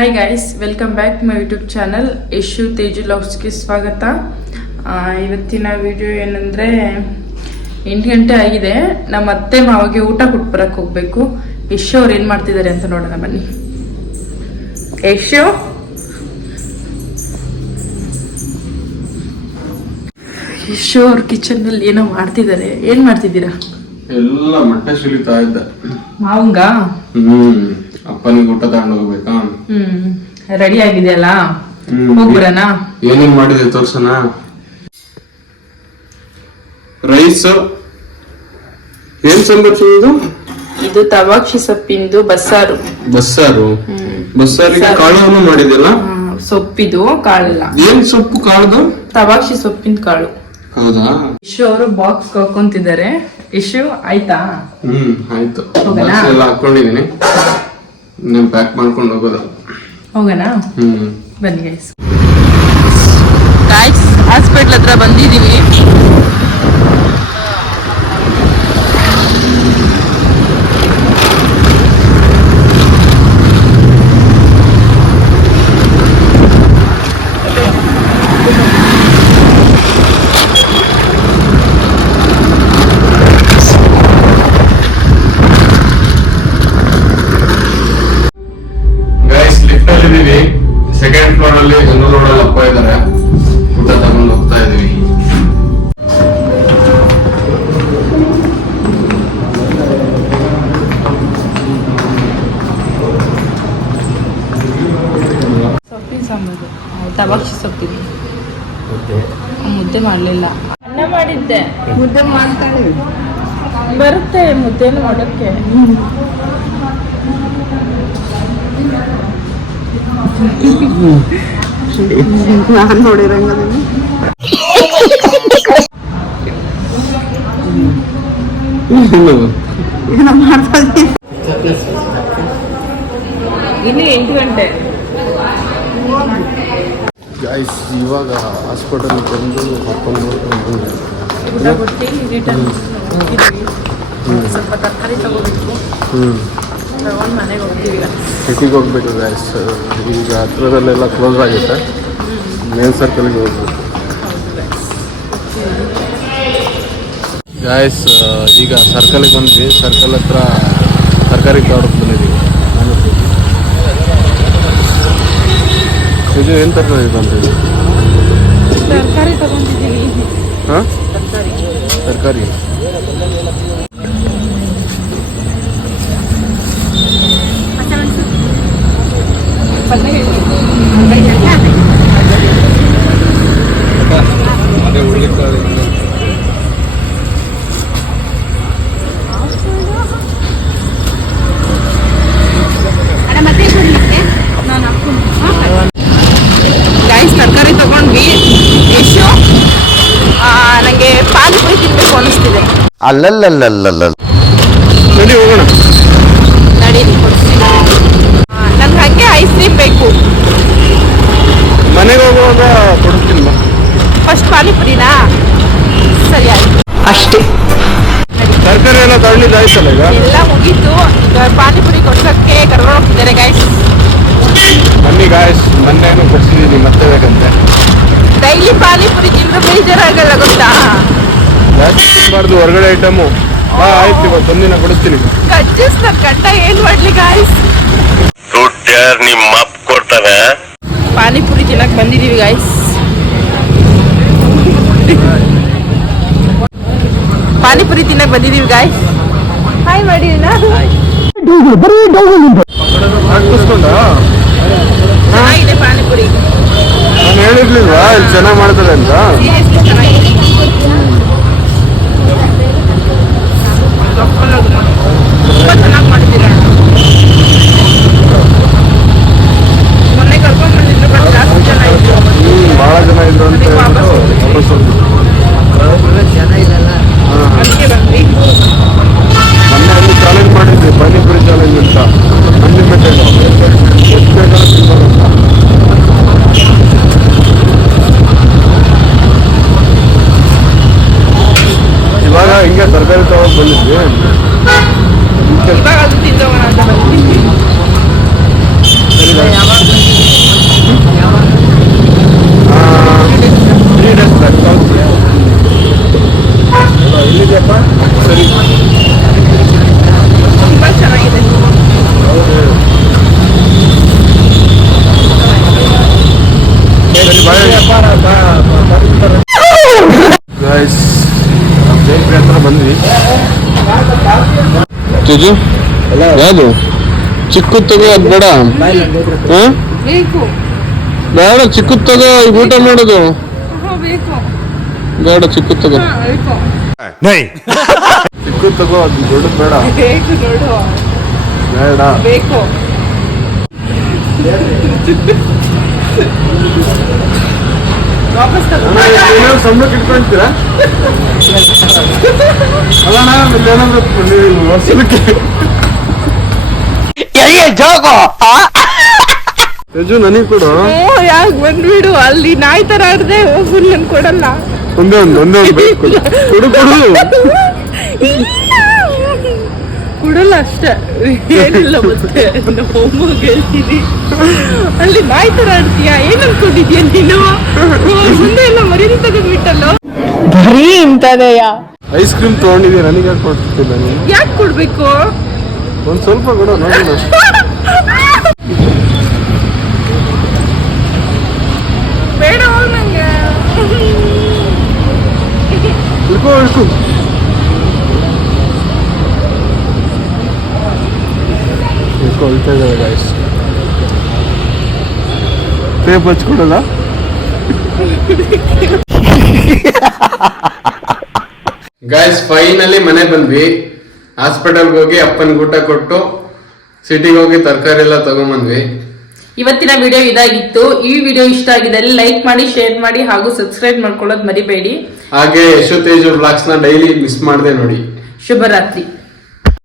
Hi guys welcome back my YouTube channel Yashu Teju ಲಾಗ್ಸ್ಗೆ ಸ್ವಾಗತ ಇವತ್ತಿನ video ಏನಂದರೆ ಎಂಟು ಗಂಟೆ ಆಗಿದೆ ನಮ್ಮ ಅತ್ತೆ ಮಾವಿಗೆ ಊಟ ಕೊಟ್ಬರಕ್ಕೆ ಹೋಗ್ಬೇಕು. ಯಶು ಅವ್ರು ಏನು ಮಾಡ್ತಿದ್ದಾರೆ ಅಂತ ನೋಡೋಣ ಬನ್ನಿ. ಯಶು? ಯಶು ಅವ್ರ ಕಿಚನ್ನಲ್ಲಿ ಏನೋ ಮಾಡ್ತಿದ್ದಾರೆ. ಏನು ಮಾಡ್ತಿದ್ದೀರಾ? ಎಲ್ಲ ಮಟ್ಟ ಸುಲಿತಾ ಇದ್ದ. ಮಾವಂಗ? ಅಪ್ಪನಿಗೆ ಊಟ ತಗೊಂಡು ಹೋಗ್ಬೇಕಾ? ಹ್ಮ್ ರೆಡಿ ಆಗಿದೆಯಲ್ಲ? ಹ್ಮ್. ಹೋಗ್ಬಿಡನಾ ಏನೇನ್ ಮಾಡಿದೆ ತೋರ್ಸನ ರೈಸ್? ಏನ್ ಸಂದರ್ಶನ ಇದು? ಇದು ತವಾಕ್ಷಿ ಸೊಪ್ಪಿಂದು ಬಸ್ಸಾರು. ಬಸ್ಸಾರು? ಬಸ್ಸಾರಿಗೆ ಕಾಳು ಮಾಡಿದೆಲ್ಲ ಸೊಪ್ಪಿದು ಕಾಳಲ್ಲ. ಏನ್ ಸೊಪ್ಪು ಕಾಳ್ದು? ತವಾಕ್ಷಿ ಸೊಪ್ಪಿನ ಕಾಳು. ಹೌದಾ? ಇಶು ಅವರು ಬಾಕ್ಸ್ ಹಾಕೊಂತಿದ್ದಾರೆ ಇಶು ಆಯ್ತಾ? ಹ್ಮ್ ಆಯ್ತು. ಎಲ್ಲ ಹಾಕೊಂಡಿದೀನಿ ನೀನ್ ಪ್ಯಾಕ್ ಮಾಡ್ಕೊಂಡು ಹೋಗೋದು. ಹೋಗೋಣ? ಹ್ಮ್. ಬನ್ನಿ ಗೈಸ್ ಗಾಯ್ಸ್ ಹಾಸ್ಪಿಟ್ಲ್ ಹತ್ರ ಬಂದಿದೀವಿ. ಅಲ್ಲಿ ಜನರಲ್ ರೋಡ್ ಅಲ್ಲಿ ಅಪ್ಪ ಇದ್ದಾರೆ. ಊಟ ತಗೊಂಡು ಹೋಗ್ತಾ ಇದೀವಿ. ಸೊಪ್ಪಿನ ಸಾಂಬಾರು. ತವಾಕ್ಷಿ ಸೊಪ್ಪಿನ ಮುದ್ದೆ. ಮಾಡಲಿಲ್ಲ. ಅನ್ನ ಮಾಡಿದ್ದೆ. ಮುದ್ದೆ ಮಾಡ್ತಾರೆ ಬರುತ್ತೆ ಮುದ್ದೆನು ಮಾಡೋಕ್ಕೆ. ನಾನು ನೋಡಿರಂಗ ಏನೋ ಮಾಡ್ತಾ ಇದ್ದೀನಿ. ಇಲ್ಲಿ ಎಂಟು ಗಂಟೆ ಗೈಸ್ ಇವಾಗ ಹಾಸ್ಪಿಟಲ್ ಬಂದು ಹಾಕೊಂಡು ಊಟ ಕೊಟ್ಟು ರಿಟರ್ನ್ ಹೋಗಿದ್ವಿ ಸ್ವಲ್ಪ ತರಕಾರಿ ತಗೋಬೇಕು ಹ್ಮ್ ತಗೊಂಡು ಮನೆಗೆ ಹೋಗ್ತೀವಿ ಈಗ. ಸಿಟಿಗೆ ಹೋಗ್ಬೇಕು ಗೈಸ್ ಈಗ ಹತ್ರದಲ್ಲೆಲ್ಲ ಕ್ಲೋಸ್ ಆಗುತ್ತೆ ಮೇನ್ ಸರ್ಕಲ್ಗೆ ಹೋಗ್ಬೇಕು ಗಾಯ್ಸ್ ಈಗ ಸರ್ಕಲ್ಗೆ ಬಂದ್ವಿ. ಸರ್ಕಲ್ ಹತ್ರ ತರಕಾರಿ ತೋಟಕ್ಕೆ ಬಂದಿದ್ದೀವಿ ಇದು ಏನು ತರಕಾರಿ ಬಂದಿದೆ ತರಕಾರಿ ತಗೊಂಡಿದ್ದೀವಿ. ಹಾಂ? ತರಕಾರಿ ತರಕಾರಿ. ಗೈಸ್ ತರಕಾರಿ ತಗೊಂಡ್ವಿ. ಎಷ್ಟು ನನಗೆ ಪಾನಿಪುರಿ ತಿನ್ಬೇಕು ಅನಿಸ್ತಿದೆ ಅಲ್ಲಲ್ಲಲ್ಲಲ್ಲಲ್ಲ. ನಡಿ ಹೋಗೋಣ. ನಡೀರಿ ಹಾಗೆ ಐಸ್ ಕ್ರೀಮ್ ಬೇಕು. ಮನೆಗೆ ಹೋಗುವಾಗ ಕೊಡ್ತೀನಿ ಫಸ್ಟ್ ಪಾನಿಪುರಿನಾ? ಸರಿ ಆಯ್ತು. ಅಷ್ಟೇ. ತರಕಾರಿ ಎಲ್ಲ ತಳ್ಳಿದ್ದು ಆಯ್ತಲ್ಲ ಈಗ? ಎಲ್ಲ ಮುಗೀತು. ಈಗ ಪಾನಿಪುರಿ ಕೊಡ್ಸೋಕ್ಕೆ ಕರ್ಕೊಂಡು ಹೋಗ್ತಿದ್ದಾರೆ ಗೈಸ್ ಬನ್ನಿ ಗಾಯ್ಸ್ ಏನು ಕೊಡ್ಸಿದ್ದೀನಿ ಮತ್ತೆ ಬೇಕಂತೆ. ಡೈಲಿ ಪಾನಿಪುರಿ ತಿಂದ್ರೆ ಬೇಜಾರಾಗಲ್ಲ ಗೊತ್ತಾ? ಜಾಸ್ತಿ ತಿನ್ಬಾರ್ದು ಹೊರಗಡೆ ಐಟಮು. ಬಾ ಆಯ್ತು ಇವತ್ತು ಒಂದಿನ ಕೊಡಿಸ್ತೀನಿ ಕಜ್ಜಿಸ್ ನನ್ನ ಗಂಡ ಏನ್ ಮಾಡ್ಲಿ ಗಾಯ್ಸ್ ಯಾರು ನಿಮ್ಮ ಅಪ್ಪ ಕೊಡ್ತಾನೆ ಪಾನಿಪುರಿ ತಿನ್ನಕ್ ಬಂದಿದೀವಿ ಗಾಯ್ಸ್ ಪಾನಿಪುರಿ ತಿನ್ನಕ್ ಬಂದಿದೀವಿ ಗಾಯ್ಸ್ ಹಾಯ್ ಹಾಕಿಸ್ಕೊಂಡ ಚೆನ್ನಾಗಿದೆ ಪಾನಿಪುರಿ. ನಾನು ಹೇಳಿರ್ಲಿಲ್ವಾ? ಇಲ್ಲಿ ಚೆನ್ನಾಗಿ ಮಾಡ್ತಾರೆ ಅಂತ? ತುಂಬ ಚೆನ್ನಾಗಿ ಮಾಡಿದ್ದೀರಾ ಇವಾಗ ಅದು ತಿಂದೋಗೋಣ ಅಂತ ಬಂದ್ವಿ ತ್ರೀ ಡೇಸ್ ಇಲ್ಲಿದೆಯಪ್ಪ ಸರಿ ತುಂಬಾ ಚೆನ್ನಾಗಿದೆ ಗೈಸ್ ಬೇಕ್ರಿ ಹತ್ರ ಬಂದ್ವಿ ತೇಜು ಯಾವುದು? ಚಿಕ್ಕದ್ ತಗೋ ಅದು ಬೇಡ. ಹಾ? ಬೇಕು. ಬೇಡ ಚಿಕ್ಕದ್ ತಗೋ ಈಗ ಊಟ ಮಾಡೋದು. ಬೇಡ ಚಿಕ್ಕದ್ ತಗೋ. ಹಾ, ಬೇಕು. ಚಿಕ್ಕದ್ ತಗೋ ಅದು ದೊಡ್ಡ ಬೇಡ. ಬೇಕು ನೋಡು ಬೇಡ. ಸಂಬಳ ವಾಪಸ್ ನನಗೆ ಕೊಡು. ಓ ಯಾಕೆ ಬಂದ್ಬಿಡು? ಅಲ್ಲಿ ನಾಯಿ ತರ ಆಡ್ದೆ ನನ್ ಕೊಡಲ್ಲ. ಒಂದೇ ಒಂದು ಒಂದೇ ಒಂದು ಬೇಕು ಕೊಡು. ಕೊಡು ಕೊಡಲ್ಲ ಅಷ್ಟೇ. ಏನಿಲ್ಲ ಮತ್ತೆ. ಹೇಳ್ತೀನಿ ಅಲ್ಲಿ ನಾಯಿ ತರ ಆಡ್ತೀಯಾ? ಏನ್ ಅನ್ಕೊಂಡಿದ್ಯಾ ನೀನು? ಓ, ಮುಂದೆ ಎಲ್ಲ ಮರ್ಯಾದೆ ತೆಗೆದ್ಬಿಟ್ಟಲ್ಲ ಇಂತದೆಯಾ ಐಸ್ ಕ್ರೀಮ್ ತಗೊಂಡಿದ್ದೀನಿ ನನಗೆ ಯಾಕೆ ಕೊಡ್ತಿಲ್ಲ ನೀನು? ಯಾಕೆ ಕೊಡ್ಬೇಕು? ಒಂದು ಸ್ವಲ್ಪ ಕೊಡು ನೋಡೋಣ ಬೇಡ ಹೋಗ್ ನಂಗೆ. ಇಳ್ಕೊ ಇಳ್ಕೊ ಇಳ್ಕೊ ಇಳ್ತಾ ಇದ್ದಾರೆ ಗಾಯ್ಸ್ ಟೇಪ್ ಹಚ್ಕೊಡಲ್ಲ? ಗಾಯ್ಸ್ ಫೈನಲಿ ಮನೆ ಬಂದ್ವಿ. ಹಾಸ್ಪಿಟಲ್ಗೆ ಹೋಗಿ ಅಪ್ಪನ ಊಟ ಕೊಟ್ಟು ಸಿಟಿಗೆ ಹೋಗಿ ತರಕಾರಿ ಎಲ್ಲ ತಗೊಂಬಂದ್ವಿ. ಇವತ್ತಿನ ವಿಡಿಯೋ ಇದಾಗಿತ್ತು. ಈ ವಿಡಿಯೋ ಇಷ್ಟ ಆಗಿದ್ದಲ್ಲಿ ಲೈಕ್ ಮಾಡಿ ಶೇರ್ ಮಾಡಿ ಹಾಗೂ ಸಬ್ಸ್ಕ್ರೈಬ್ ಮಾಡ್ಕೊಳ್ಳೋದು ಮರಿಬೇಡಿ. ಹಾಗೆ ಯಶೋ ತೇಜು ಬ್ಲಾಗ್ಸ್ನ ಡೈಲಿ ಮಿಸ್ ಮಾಡದೆ ನೋಡಿ. ಶುಭರಾತ್ರಿ.